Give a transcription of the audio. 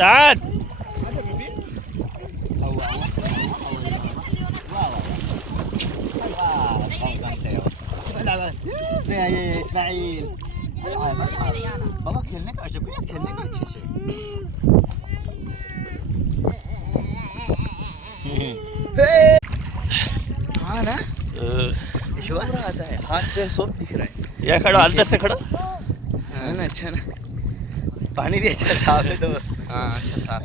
सात इस्माइल बाबा खेलने का अच्छा खेलने का अच्छे से हाँ ना विश्वास आता है हाथ पैर सब दिख रहा है या खड़ा अंदर से खड़ा हाँ ना अच्छा ना पानी भी अच्छा साफ है तो हाँ अच्छा साफ